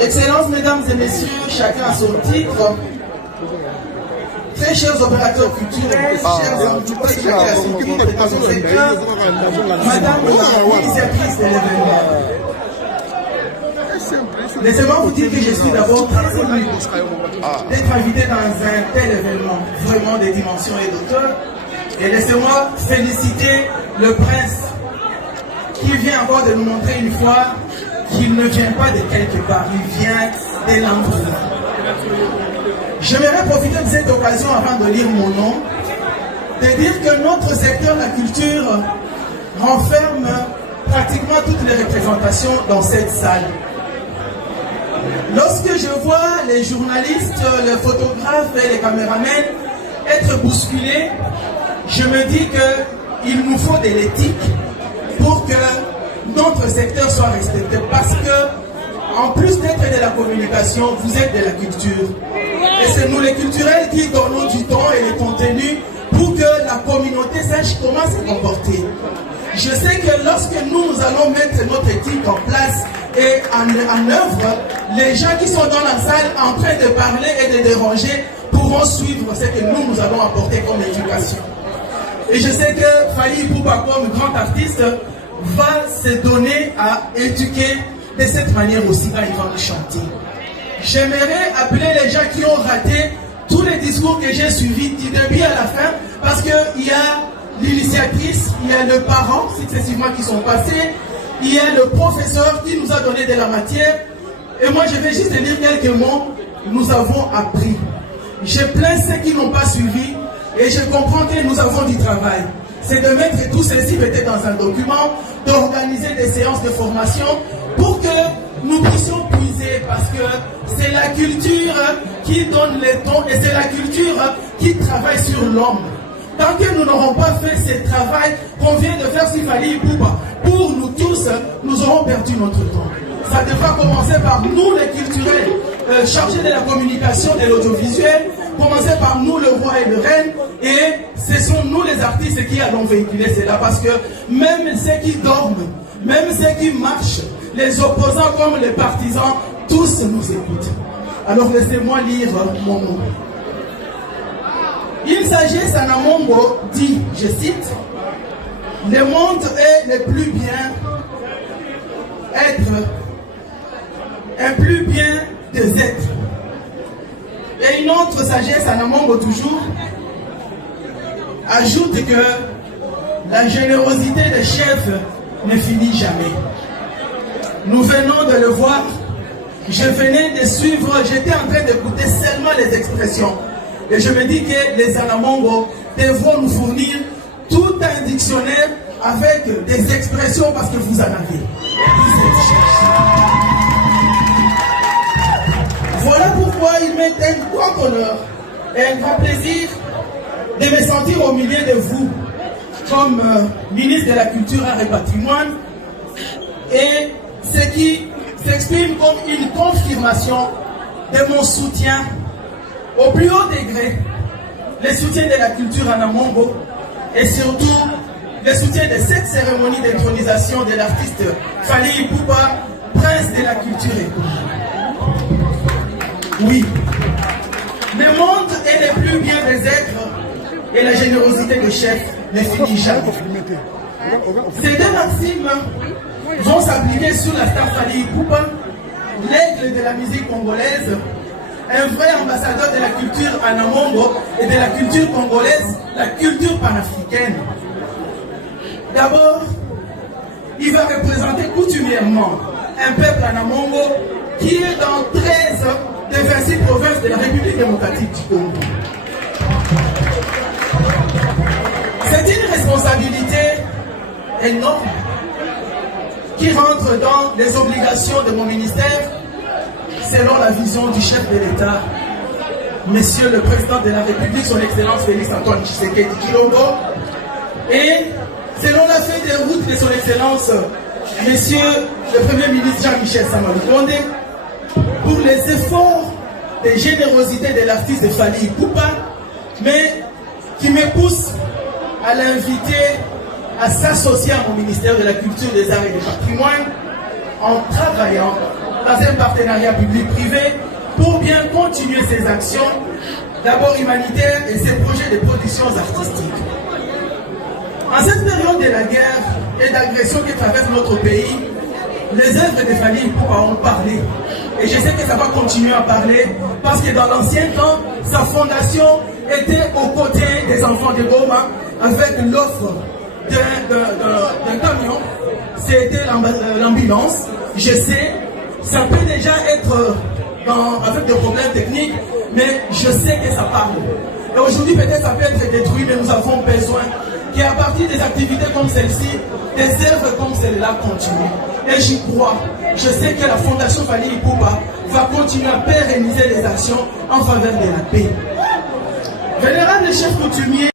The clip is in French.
Excellences, mesdames et messieurs, chacun à son titre. Très chers opérateurs culturels, chers invités, chacun à son titre et dans son secteur. Madame l'initiatrice de l'événement. Laissez-moi vous dire que je suis d'abord très ému d'être invité dans un tel événement, vraiment des dimensions et d'auteur. Et laissez-moi féliciter le prince qui vient encore de nous montrer une fois qu'il ne vient pas de quelque part, il vient de l'endroit. J'aimerais profiter de cette occasion avant de lire mon nom, de dire que notre secteur de la culture renferme pratiquement toutes les représentations dans cette salle. Lorsque je vois les journalistes, les photographes et les caméramens être bousculés, je me dis qu'il nous faut de l'éthique pour que notre secteur soit respecté. Parce que, en plus d'être de la communication, vous êtes de la culture. Et c'est nous les culturels qui donnons du temps et le contenu pour que la communauté sache comment se comporter. Je sais que lorsque nous allons mettre notre éthique en place et en œuvre, les gens qui sont dans la salle en train de parler et de déranger pourront suivre ce que nous allons apporter comme éducation. Et je sais que Fally Ipupa, comme grand artiste, va se donner à éduquer de cette manière aussi quand il va chanter. J'aimerais appeler les gens qui ont raté tous les discours que j'ai suivis du début à la fin, parce qu'il y a l'initiatrice, il y a le parent successivement qui sont passés, il y a le professeur qui nous a donné de la matière, et moi je vais juste lire quelques mots. Nous avons appris. Je plains ceux qui n'ont pas suivi, et je comprends que nous avons du travail. C'est de mettre tout ceci peut-être dans un document, d'organiser des séances de formation pour que nous puissions puiser, parce que c'est la culture qui donne les tons et c'est la culture qui travaille sur l'homme. Tant que nous n'aurons pas fait ce travail qu'on vient de faire sur Fally Ipupa, pour nous tous, nous aurons perdu notre temps. Ça devra commencer par nous les culturels, chargés de la communication, de l'audiovisuel, commencer par nous le roi et le reine, et ce sont nous les artistes qui allons véhiculer cela, parce que même ceux qui dorment, même ceux qui marchent, les opposants comme les partisans, tous nous écoutent. Alors laissez-moi lire mon mot. Il s'agit, Sanamongo dit, je cite, « Le monde est le plus bien être, un plus bien des êtres. » Et une autre sagesse, Sanamongo toujours, ajoute que la générosité des chefs ne finit jamais. Nous venons de le voir, je venais de suivre, j'étais en train d'écouter seulement les expressions. Et je me dis que les Sanamongo devront nous fournir tout un dictionnaire avec des expressions parce que vous en avez. Voilà pourquoi il m'est un grand honneur et un grand plaisir de me sentir au milieu de vous comme ministre de la Culture, Art et Patrimoine, et ce qui s'exprime comme une confirmation de mon soutien au plus haut degré, le soutien de la culture en Amongo et surtout le soutien de cette cérémonie d'intronisation de l'artiste Fally Ipupa, prince de la culture économique. Oui, le monde est le plus bien des êtres et la générosité des chefs ne finit jamais. Ces deux maximes vont s'appliquer sur la star Fally Ipupa, l'aigle de la musique congolaise, un vrai ambassadeur de la culture anamongo et de la culture congolaise, la culture panafricaine. D'abord, il va représenter coutumièrement un peuple anamongo qui est dans 13 des 26 provinces de la République démocratique du Congo. C'est une responsabilité énorme qui rentre dans les obligations de mon ministère selon la vision du chef de l'État, Monsieur le Président de la République, son Excellence Félix Antoine Tshisekedi Tshilombo, et selon la feuille de route de son Excellence Monsieur le Premier ministre Jean-Michel Sama-Lukonde, pour les efforts de générosité de l'artiste Fally Ipupa, mais qui me pousse à l'inviter à s'associer à mon ministère de la Culture, des Arts et du Patrimoine en travaillant dans un partenariat public-privé pour bien continuer ses actions, d'abord humanitaires et ses projets de production artistiques. En cette période de la guerre et d'agression qui traverse notre pays, les œuvres de Fally Ipupa ont parlé. Et je sais que ça va continuer à parler parce que dans l'ancien temps, sa fondation était aux côtés des enfants de Goma avec l'offre d'un camion. C'était l'ambulance. Je sais, ça peut déjà être avec des problèmes techniques, mais je sais que ça parle. Et aujourd'hui, peut-être ça peut être détruit, mais nous avons besoin qu'à partir des activités comme celle-ci, des œuvres comme celle-là continuent. Et j'y crois. Je sais que la Fondation Fally Ipupa va continuer à pérenniser les actions en faveur de la paix. Vénérable chef coutumier,